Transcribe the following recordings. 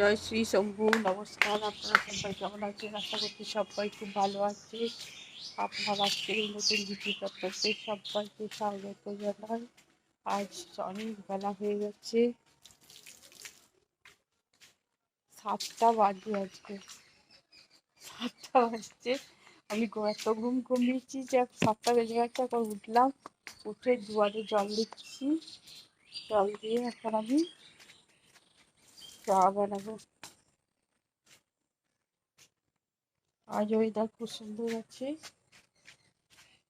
জয় শ্রী শম্ভু, নমস্কার। আপনারা সবাই কেমন আছেন? আশা করছি সবাই খুব ভালো আছে আপনার আজকের এই নতুন ভিডিও করতে সবাইকে স্বাগত জানাই। আজ অনেক বেলা হয়ে গেছে। সাতটা বাজে আজকে। সাতটা বাজছে আমি এত ঘুম ঘুমিয়েছি যে সাতটা বেজে গেছে, এখন উঠলাম। উঠে দুয়ারে জল দিচ্ছি। জল দিয়ে এখন আমি চা বানাবো আজ ওয়েদার খুব সুন্দর আছে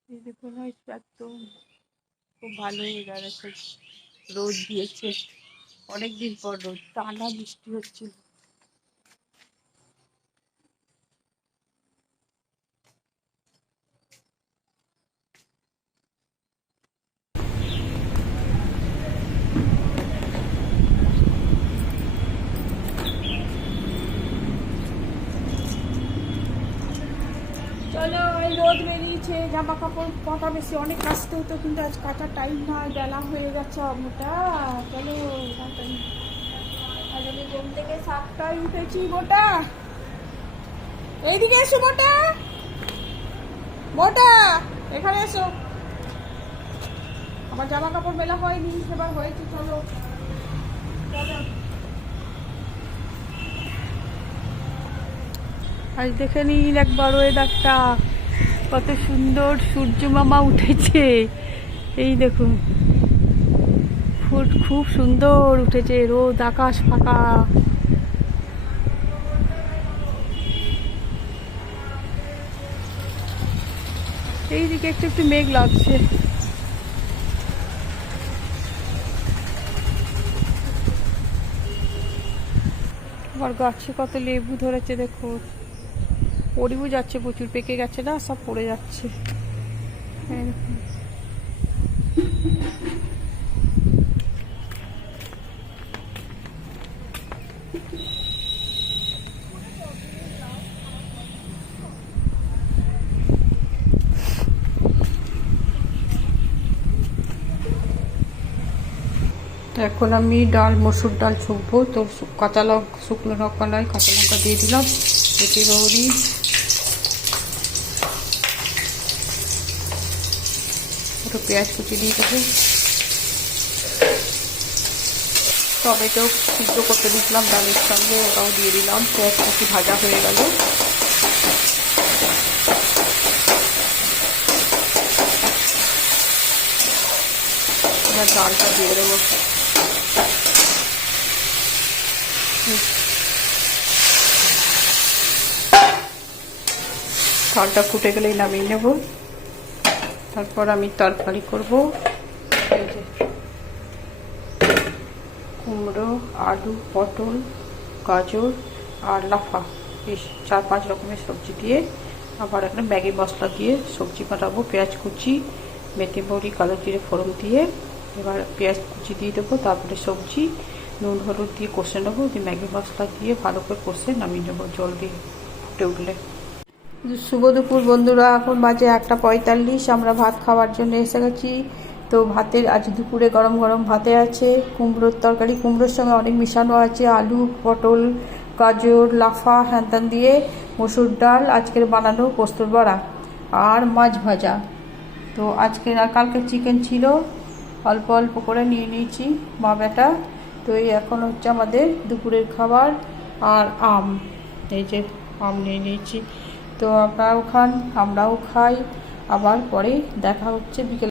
দেখুন একদম খুব ভালো ওয়েদার আছে রোদ দিয়েছে অনেকদিন পর রোদ টানা বৃষ্টি হচ্ছিল চলো, এই রোদ বেরিয়েছে জামা কাপড় কটা বেশি, অনেক কাচতে হতো, কিন্তু আজ কাটার টাইম নয়, বেলা হয়ে গেছে মোটা চলো আজ আমি ঘুম থেকে সাতটায় উঠেছি মোটা এইদিকে এসো মোটা মোটা এখানে এসো। আমার জামা কাপড় মেলা হয়নি সেবার হয়েছে, চলো। চলো। আজ দেখে নিন একবার ওয়েদারটা কত সুন্দর সূর্য মামা উঠেছে। এই দেখুন। ফুট খুব সুন্দর উঠেছে, রোদ, আকাশ ফাঁকা। এইদিকে একটু একটু মেঘ লাগছে। আবার গাছে কত লেবু ধরেছে দেখুন। পড়িও যাচ্ছে, প্রচুর পেকে গেছে না, সব পড়ে যাচ্ছে। তো এখন আমি ডাল, মসুর ডাল ছুকবো তো কাঁচা লঙ্কা, শুকনো লঙ্কা নয়, কাঁচা লঙ্কা দিয়ে দিলাম। এটি একটু পেঁয়াজ কুচি দিয়ে দেবো টমেটো সিদ্ধ করতে দিয়েছিলাম, ডালের সঙ্গে ওটাও দিয়ে দিলাম। পেঁয়াজ কুচি ভাজা হয়ে গেল। ডালটা দিয়ে দেবো। ডালটা ফুটে গেলেই নামিয়ে নেব। তারপর আমি তরকারি করব। কুমড়ো, আলু, পটল, গাজর আর লাফা। এই চার পাঁচ রকমের সবজি দিয়ে আবার একটা ম্যাগি মশলা দিয়ে সবজি বানাবো। পেঁয়াজ কুচি, মেথি বড়ি, কালো জিরে ফোড়ন দিয়ে। এবার পেঁয়াজ কুচি দিয়ে দেবো, তারপরে সবজি। নুন, হলুদ দিয়ে কষে নেব। দিয়ে ম্যাগি মশলা দিয়ে ভালো করে কষে নামিয়ে নেব জল দিয়ে ফুটে উঠলে। শুভ দুপুর বন্ধুরা, এখন বাজে একটা পঁয়তাল্লিশ, আমরা ভাত খাওয়ার জন্য এসে গেছি। তো ভাতের আজ দুপুরে গরম গরম ভাতে আছে, কুমড়োর তরকারি, কুমড়োর সঙ্গে অনেক মিশানো আছে, আলু, পটল, গাজর, লাফা, হ্যানত্যান দিয়ে মসুর ডাল, আজকের বানানো পোস্তর বড়া আর মাছ ভাজা। তো আজকে আর কালকে চিকেন ছিল, অল্প অল্প করে নিয়ে নিয়েছি মা বেটা তো এই এখন হচ্ছে আমাদের দুপুরের খাবার আর আম, এই যে আম নিয়ে নিয়েছি। তো আপনারাও খান আমরাও খাই। আবার পরে দেখা হচ্ছে বিকেল।